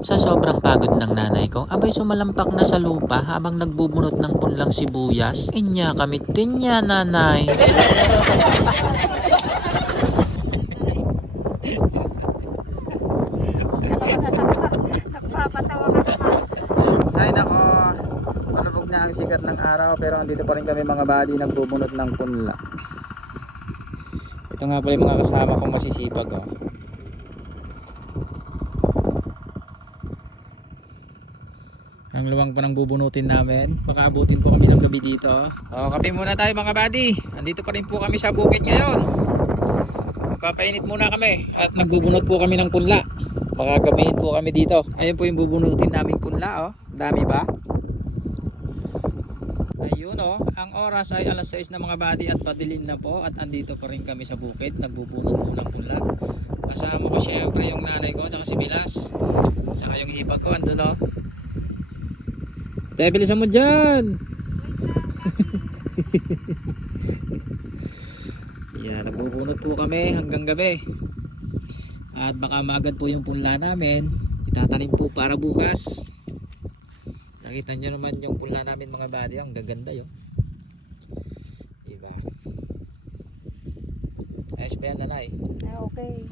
Sa sobrang pagod ng nanay ko, abay sumalampak na sa lupa habang nagbubunot ng punlang sibuyas. Inya kamitin niya, nanay. Nagpapatawa ka naman. Ay nako, palubog na ang sikat ng araw pero andito pa rin kami mga buddy nagbubunot ng punla. Ito nga pala yung mga kasama kong masisipag oh. Ang luwang pa ng bubunutin namin. Makaabutin po kami ng gabi dito. Kape muna tayo mga buddy. Andito pa rin po kami sa bukid ngayon. Magpapainit muna kami at nagbubunot po kami ng punla. Makagabihin po kami dito. Ayun po yung bubunutin namin punla oh. Dami ba? Ayun oh. Ang oras ay alas 6 na mga buddy at padilim na po. At andito pa rin kami sa bukid. Nagbubunot po ng punla. Kasama ko syempre yung nanay ko saka si Milas. Saka yung hipag ko andun oh. Tayo bilisan mo dyan. Yan, nagbubunot po kami hanggang gabi. At baka maagad po yung punla namin. Itatanim po para bukas. Nakita nyo naman yung punla namin mga buddy. Ang gaganda yun. Diba? Ayos pa yan nanay. Okay.